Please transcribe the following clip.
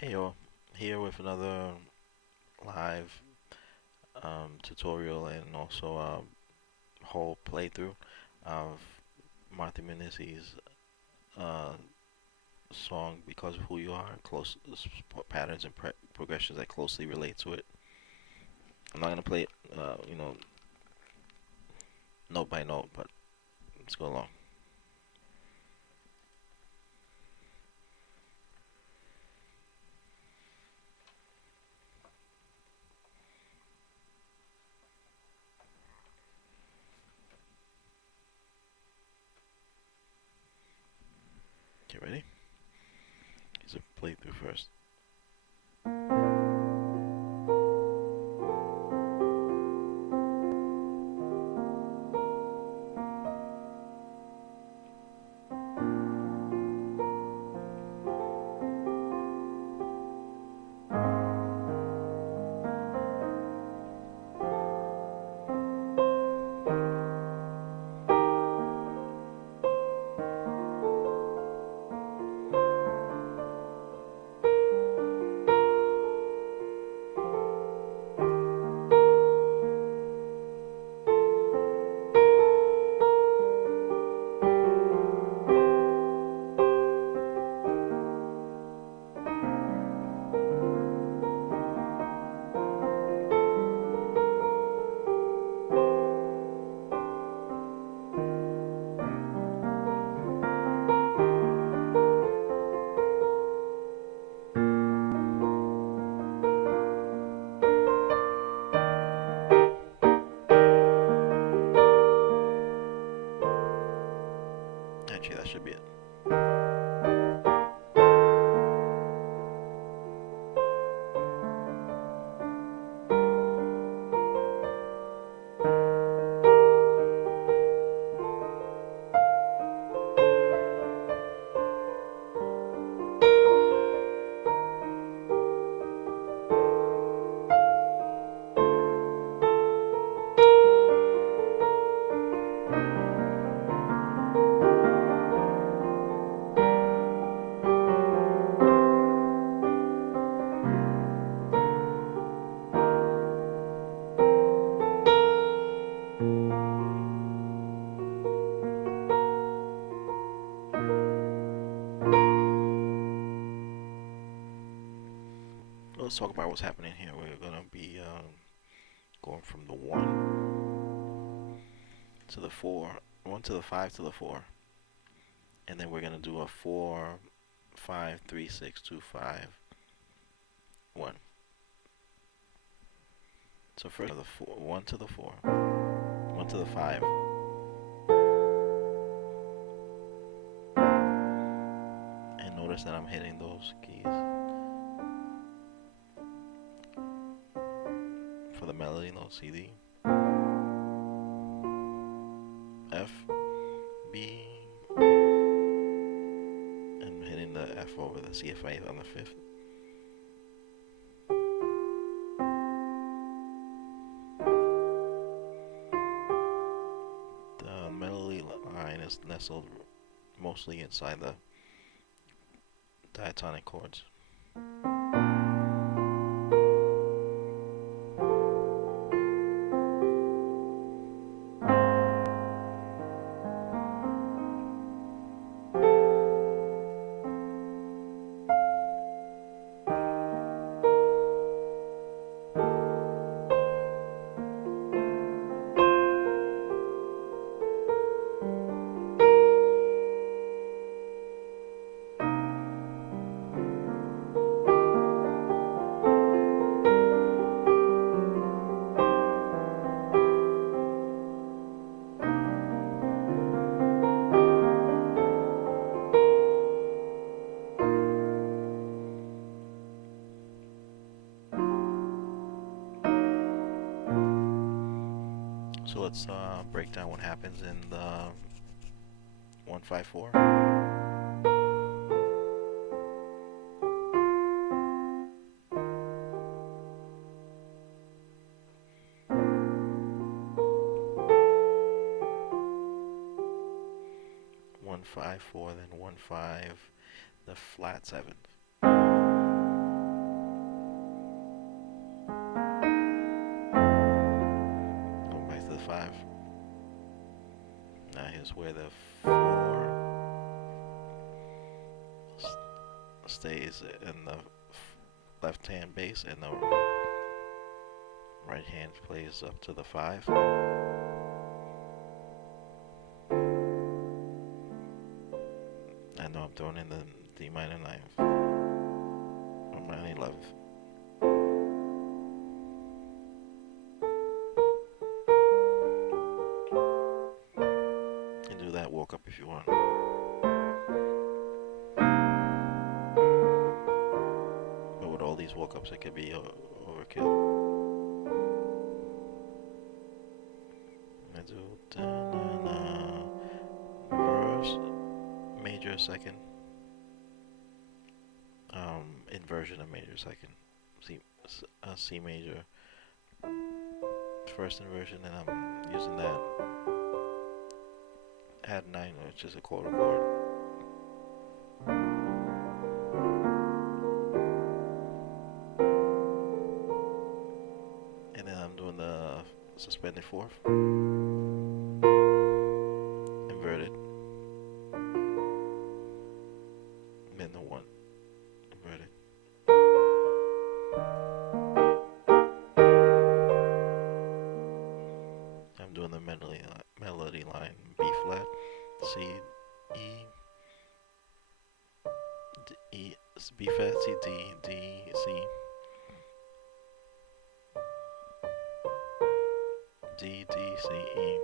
Hey yo, here with another live tutorial and also whole playthrough of Martha Munizzi's uh, song "Because of Who You Are." Close patterns and progressions that closely relate to it. I'm not gonna play it, note by note, but let's go along. Okay, ready? Here's a playthrough first. Actually, that should be it. Let's talk about what's happening here. We're gonna be going from the one to the four, one to the five to the four, and then we're gonna do a 4, 5, 3, 6, 2, 5, 1. So first the four, one to the four, one to the five, and notice that I'm hitting those keys for the melody note. CD, F, B, and hitting the F over the CF8 on the fifth. The melody line is nestled mostly inside the diatonic chords. So let's break down what happens in the 154. One five four, then 1 5, the flat seventh. stays in the left hand bass, and the right hand plays up to the 5. I know I'm throwing in the D minor 9th or minor 11th. You can do that walk up if you want. But with all these walk ups, it could be overkill. I do da-na-na, verse, major second, inversion of major second, C major, first inversion, and I'm using that add 9, which is a quarter chord. And then I'm doing the suspended 4th, inverted, and then the 1, inverted. I'm doing the melody line B flat, C, E, D, E, B flat, C, D, D, C, D, D, C, E,